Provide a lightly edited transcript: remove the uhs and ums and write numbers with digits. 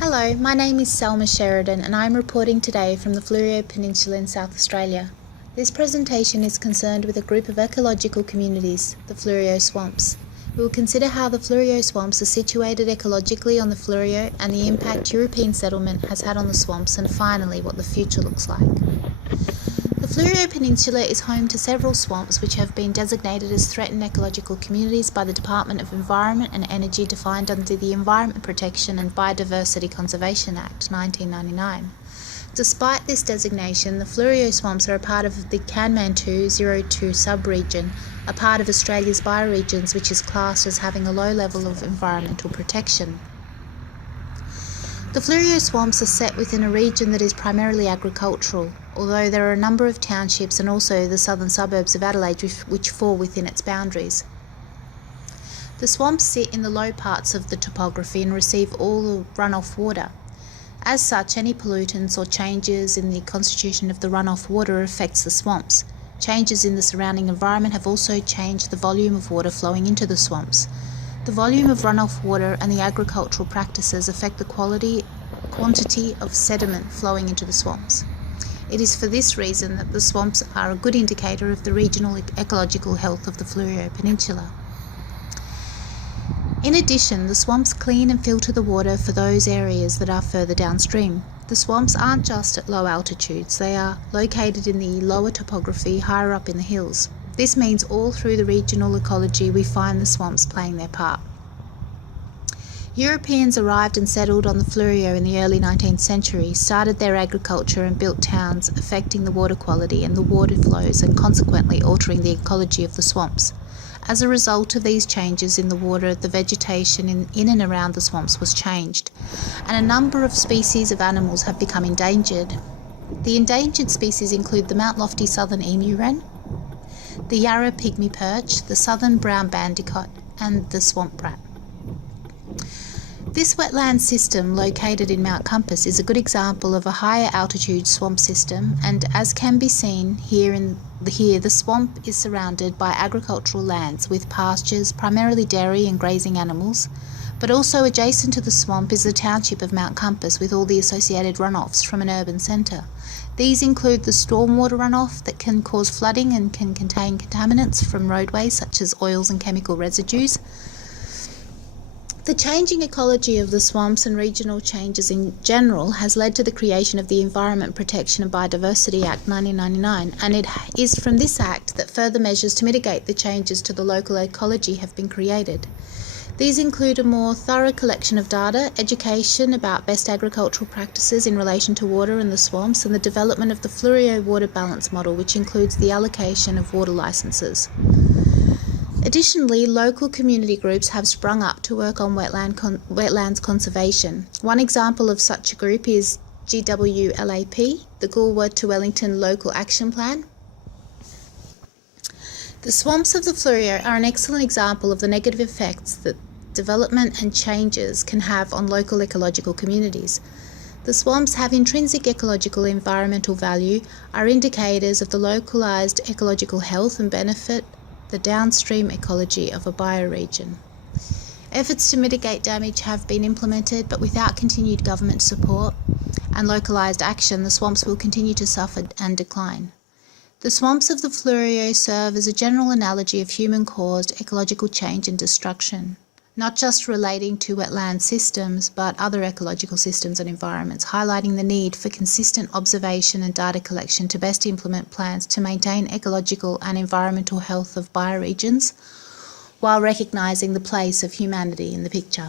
Hello, my name is Selma Sheridan and I am reporting today from the Fleurieu Peninsula in South Australia. This presentation is concerned with a group of ecological communities, the Fleurieu Swamps. We will consider how the Fleurieu Swamps are situated ecologically on the Fleurieu and the impact European settlement has had on the swamps, and finally what the future looks like. The Fleurieu Peninsula is home to several swamps which have been designated as threatened ecological communities by the Department of Environment and Energy, defined under the Environment Protection and Biodiversity Conservation Act 1999. Despite this designation, the Fleurieu Swamps are a part of the Kanmantoo 02 sub-region, a part of Australia's bioregions which is classed as having a low level of environmental protection. The Fleurieu Swamps are set within a region that is primarily agricultural, although there are a number of townships and also the southern suburbs of Adelaide which fall within its boundaries. The swamps sit in the low parts of the topography and receive all the runoff water. As such, any pollutants or changes in the constitution of the runoff water affects the swamps. Changes in the surrounding environment have also changed the volume of water flowing into the swamps. The volume of runoff water and the agricultural practices affect the quantity of sediment flowing into the swamps. It is for this reason that the swamps are a good indicator of the regional ecological health of the Fleurieu Peninsula. In addition, the swamps clean and filter the water for those areas that are further downstream. The swamps aren't just at low altitudes, they are located in the lower topography higher up in the hills. This means all through the regional ecology we find the swamps playing their part. Europeans arrived and settled on the Fleurieu in the early 19th century, started their agriculture and built towns, affecting the water quality and the water flows and consequently altering the ecology of the swamps. As a result of these changes in the water, the vegetation in and around the swamps was changed, and a number of species of animals have become endangered. The endangered species include the Mount Lofty southern emu wren, the Yarra pygmy perch, the southern brown bandicoot, and the swamp rat. This wetland system located in Mount Compass is a good example of a higher altitude swamp system, and as can be seen here, the swamp is surrounded by agricultural lands with pastures, primarily dairy and grazing animals, but also adjacent to the swamp is the township of Mount Compass with all the associated runoffs from an urban centre. These include the stormwater runoff that can cause flooding and can contain contaminants from roadways such as oils and chemical residues. The changing ecology of the swamps and regional changes in general has led to the creation of the Environment Protection and Biodiversity Act 1999, and it is from this act that further measures to mitigate the changes to the local ecology have been created. These include a more thorough collection of data, education about best agricultural practices in relation to water in the swamps, and the development of the Fleurieu water balance model, which includes the allocation of water licences. Additionally, local community groups have sprung up to work on wetlands conservation. One example of such a group is GWLAP, the Goolwa to Wellington Local Action Plan. The swamps of the Fleurieu are an excellent example of the negative effects that development and changes can have on local ecological communities. The swamps have intrinsic ecological environmental value, are indicators of the localised ecological health and benefit the downstream ecology of a bioregion. Efforts to mitigate damage have been implemented, but without continued government support and localised action, the swamps will continue to suffer and decline. The swamps of the Fleurieu serve as a general analogy of human-caused ecological change and destruction, not just relating to wetland systems, but other ecological systems and environments, highlighting the need for consistent observation and data collection to best implement plans to maintain ecological and environmental health of bioregions, while recognising the place of humanity in the picture.